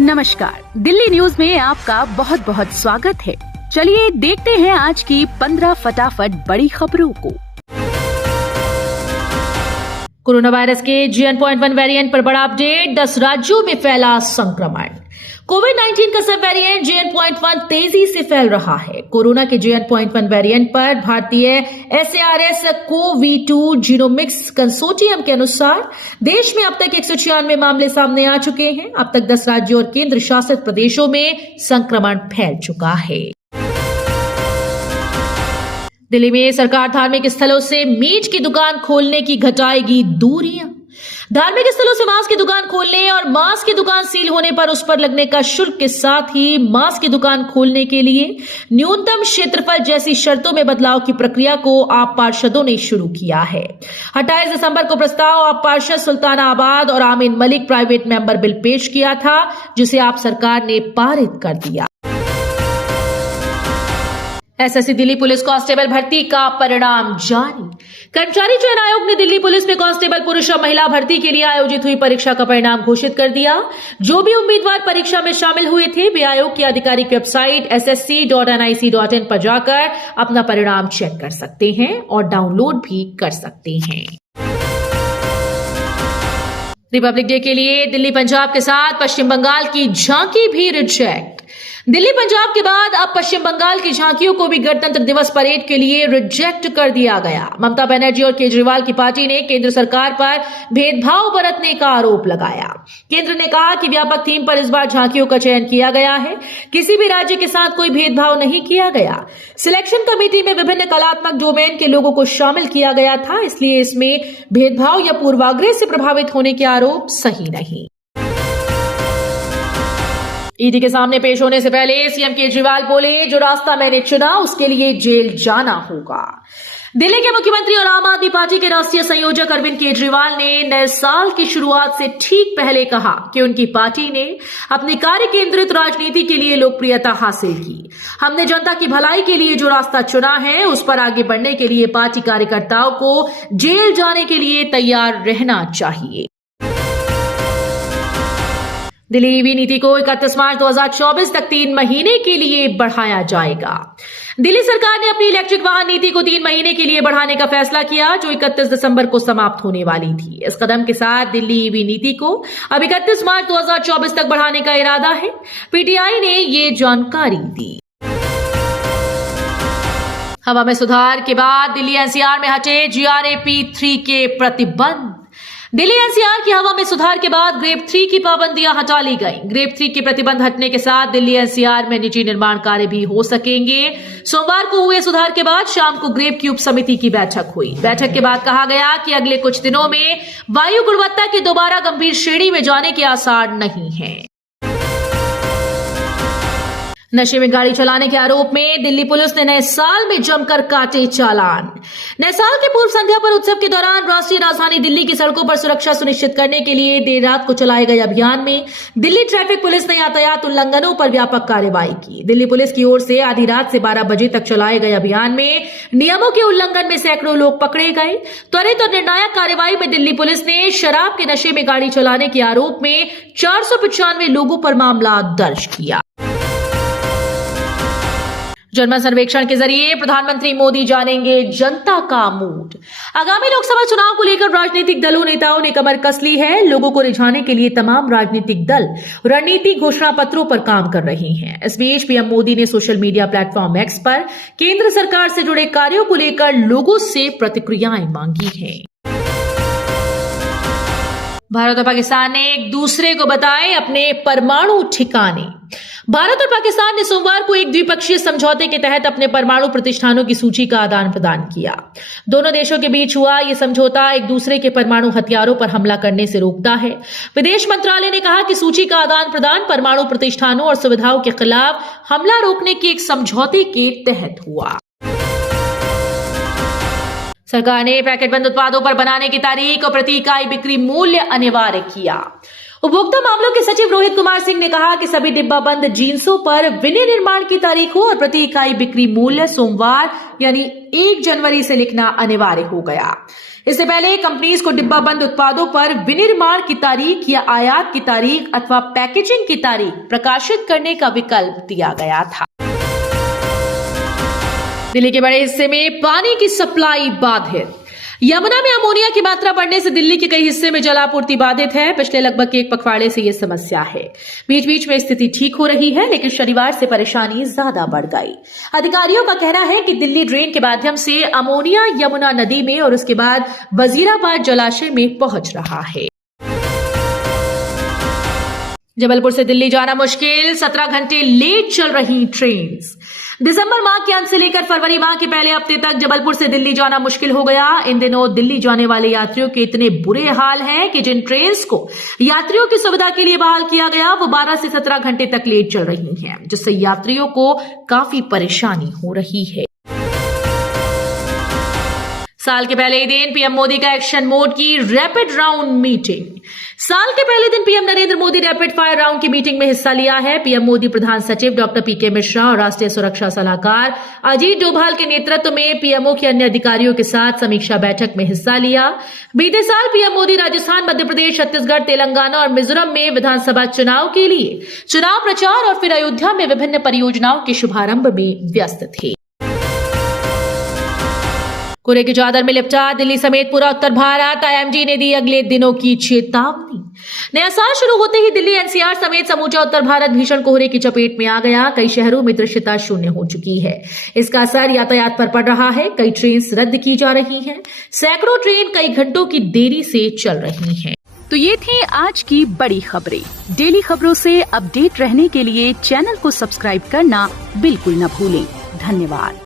नमस्कार, दिल्ली न्यूज में आपका बहुत बहुत स्वागत है। चलिए देखते हैं आज की 15 फटाफट बड़ी खबरों को। कोरोना वायरस के JN.1 वेरिएंट पर बड़ा अपडेट, 10 राज्यों में फैला संक्रमण। कोविड-19 का सब वेरिएंट JN.1 तेजी से फैल रहा है। कोरोना के JN.1 वेरिएंट पर भारतीय SARS-CoV-2 जीनोमिक्स कंसोर्टियम के अनुसार देश में अब तक 196 मामले सामने आ चुके हैं। अब तक 10 राज्यों और केंद्र शासित प्रदेशों में संक्रमण फैल चुका है। दिल्ली में सरकार धार्मिक स्थलों से मीट की दुकान खोलने की घटाएगी दूरियां। धार्मिक स्थलों से मांस की दुकान खोलने और मांस की दुकान सील होने पर उस पर लगने का शुल्क के साथ ही मांस की दुकान खोलने के लिए न्यूनतम क्षेत्रफल जैसी शर्तों में बदलाव की प्रक्रिया को आप पार्षदों ने शुरू किया है। 28 दिसंबर को प्रस्ताव आप पार्षद सुल्ताना आबाद और आमीन मलिक प्राइवेट मेंबर बिल पेश किया था, जिसे आप सरकार ने पारित कर दिया। एसएससी दिल्ली पुलिस कांस्टेबल भर्ती का परिणाम जारी। कर्मचारी चयन आयोग ने दिल्ली पुलिस में कांस्टेबल पुरुष और महिला भर्ती के लिए आयोजित हुई परीक्षा का परिणाम घोषित कर दिया। जो भी उम्मीदवार परीक्षा में शामिल हुए थे वे आयोग की आधिकारिक वेबसाइट ssc.nic.in पर जाकर अपना परिणाम चेक कर सकते हैं और डाउनलोड भी कर सकते हैं। रिपब्लिक डे के लिए दिल्ली पंजाब के साथ पश्चिम बंगाल की झांकी भी रिजेक्ट। दिल्ली पंजाब के बाद अब पश्चिम बंगाल की झांकियों को भी गणतंत्र दिवस परेड के लिए रिजेक्ट कर दिया गया। ममता बनर्जी और केजरीवाल की पार्टी ने केंद्र सरकार पर भेदभाव बरतने का आरोप लगाया। केंद्र ने कहा कि व्यापक थीम पर इस बार झांकियों का चयन किया गया है, किसी भी राज्य के साथ कोई भेदभाव नहीं किया गया। सिलेक्शन कमेटी में विभिन्न कलात्मक डोमेन के लोगों को शामिल किया गया था, इसलिए इसमें भेदभाव या पूर्वाग्रह से प्रभावित होने के आरोप सही नहीं। ईडी के सामने पेश होने से पहले सीएम केजरीवाल बोले, जो रास्ता मैंने चुना उसके लिए जेल जाना होगा। दिल्ली के मुख्यमंत्री और आम आदमी पार्टी के राष्ट्रीय संयोजक अरविंद केजरीवाल ने नए साल की शुरुआत से ठीक पहले कहा कि उनकी पार्टी ने अपनी कार्य केंद्रित राजनीति के लिए लोकप्रियता हासिल की। हमने जनता की भलाई के लिए जो रास्ता चुना है उस पर आगे बढ़ने के लिए पार्टी कार्यकर्ताओं को जेल जाने के लिए तैयार रहना चाहिए। दिल्ली ईवी नीति को 31 मार्च 2024 तक 3 महीने के लिए बढ़ाया जाएगा। दिल्ली सरकार ने अपनी इलेक्ट्रिक वाहन नीति को 3 महीने के लिए बढ़ाने का फैसला किया, जो 31 दिसंबर को समाप्त होने वाली थी। इस कदम के साथ दिल्ली ईवी नीति को अब 31 मार्च 2024 तक बढ़ाने का इरादा है। पीटीआई ने ये जानकारी दी। हवा में सुधार के बाद दिल्ली एनसीआर में हटे GRAP 3 के प्रतिबंध। दिल्ली एनसीआर की हवा में सुधार के बाद ग्रेप 3 की पाबंदियां हटा ली गई। ग्रेप 3 के प्रतिबंध हटने के साथ दिल्ली एनसीआर में निजी निर्माण कार्य भी हो सकेंगे। सोमवार को हुए सुधार के बाद शाम को ग्रेप की उप समिति की बैठक हुई। बैठक के बाद कहा गया कि अगले कुछ दिनों में वायु गुणवत्ता के दोबारा गंभीर श्रेणी में जाने के आसार नहीं हैं। नशे में गाड़ी चलाने के आरोप में दिल्ली पुलिस ने नए साल में जमकर काटे चालान। नए साल के पूर्व संध्या पर उत्सव के दौरान राष्ट्रीय राजधानी दिल्ली की सड़कों पर सुरक्षा सुनिश्चित करने के लिए देर रात को चलाए गए अभियान में दिल्ली ट्रैफिक पुलिस ने यातायात उल्लंघनों पर व्यापक कार्रवाई की। दिल्ली पुलिस की ओर से आधी रात से 12 बजे तक चलाए गए अभियान में नियमों के उल्लंघन में सैकड़ों लोग पकड़े गए। त्वरित और निर्णायक कार्रवाई में दिल्ली पुलिस ने शराब के नशे में गाड़ी चलाने के आरोप में 495 लोगों पर मामला दर्ज किया। जनमत सर्वेक्षण के जरिए प्रधानमंत्री मोदी जानेंगे जनता का मूड। आगामी लोकसभा चुनाव को लेकर राजनीतिक दलों नेताओं ने कमर कस ली है। लोगों को रिझाने के लिए तमाम राजनीतिक दल रणनीतिक घोषणा पत्रों पर काम कर रहे हैं। इस बीच पीएम मोदी ने सोशल मीडिया प्लेटफॉर्म एक्स पर केंद्र सरकार से जुड़े कार्यों को लेकर लोगों से प्रतिक्रियाएं मांगी हैं। भारत और पाकिस्तान ने एक दूसरे को बताए अपने परमाणु ठिकाने। भारत और पाकिस्तान ने सोमवार को एक द्विपक्षीय समझौते के तहत अपने परमाणु प्रतिष्ठानों की सूची का आदान प्रदान किया। दोनों देशों के बीच हुआ यह समझौता एक दूसरे के परमाणु हथियारों पर हमला करने से रोकता है। विदेश मंत्रालय ने कहा कि सूची का आदान प्रदान परमाणु प्रतिष्ठानों और सुविधाओं के खिलाफ हमला रोकने के एक समझौते के तहत हुआ। सरकार ने पैकेट बंद उत्पादों पर बनाने की तारीख और प्रति इकाई बिक्री मूल्य अनिवार्य किया। उपभोक्ता मामलों के सचिव रोहित कुमार सिंह ने कहा कि सभी डिब्बा बंद जींसों पर विनिर्माण की तारीखों और प्रति इकाई बिक्री मूल्य सोमवार यानी 1 जनवरी से लिखना अनिवार्य हो गया। इससे पहले कंपनीज को डिब्बाबंद उत्पादों पर विनिर्माण की तारीख या आयात की तारीख अथवा पैकेजिंग की तारीख प्रकाशित करने का विकल्प दिया गया था। दिल्ली के बड़े हिस्से में पानी की सप्लाई बाधित। यमुना में अमोनिया की मात्रा बढ़ने से दिल्ली के कई हिस्से में जलापूर्ति बाधित है। पिछले लगभग एक पखवाड़े से यह समस्या है। बीच बीच में स्थिति ठीक हो रही है, लेकिन शनिवार से परेशानी ज्यादा बढ़ गई। अधिकारियों का कहना है कि दिल्ली ड्रेन के माध्यम से अमोनिया यमुना नदी में और उसके बाद वजीराबाद जलाशय में पहुंच रहा है। जबलपुर से दिल्ली जाना मुश्किल, 17 घंटे लेट चल रही ट्रेन। दिसंबर माह के अंत से लेकर फरवरी माह के पहले हफ्ते तक जबलपुर से दिल्ली जाना मुश्किल हो गया। इन दिनों दिल्ली जाने वाले यात्रियों के इतने बुरे हाल हैं कि जिन ट्रेन को यात्रियों की सुविधा के लिए बहाल किया गया वो 12 से 17 घंटे तक लेट चल रही हैं, जिससे यात्रियों को काफी परेशानी हो रही है। साल के पहले ही दिन पीएम मोदी का एक्शन मोड की रैपिड राउंड मीटिंग। साल के पहले दिन PM Narendra Modi rapid fire round की मीटिंग में हिस्सा लिया है। पीएम मोदी प्रधान सचिव डॉक्टर पीके मिश्रा और राष्ट्रीय सुरक्षा सलाहकार अजीत डोभाल के नेतृत्व में पीएमओ के अन्य अधिकारियों के साथ समीक्षा बैठक में हिस्सा लिया। बीते साल पीएम मोदी राजस्थान, मध्य प्रदेश, छत्तीसगढ़, तेलंगाना और मिजोरम में विधानसभा चुनाव के लिए चुनाव प्रचार और फिर अयोध्या में विभिन्न परियोजनाओं के शुभारंभ में व्यस्त थे। कोहरे की चादर में लिपटा दिल्ली समेत पूरा उत्तर भारत। आईएमडी ने दी अगले दिनों की चेतावनी। नया साल शुरू होते ही दिल्ली एनसीआर समेत समूचा उत्तर भारत भीषण कोहरे की चपेट में आ गया। कई शहरों में दृश्यता शून्य हो चुकी है। इसका असर यातायात पर पड़ रहा है। कई ट्रेन रद्द की जा रही हैं। सैकड़ों ट्रेन कई घंटों की देरी से चल रही हैं। तो ये थी आज की बड़ी खबरें। डेली खबरों से अपडेट रहने के लिए चैनल को सब्सक्राइब करना बिल्कुल न भूलें। धन्यवाद।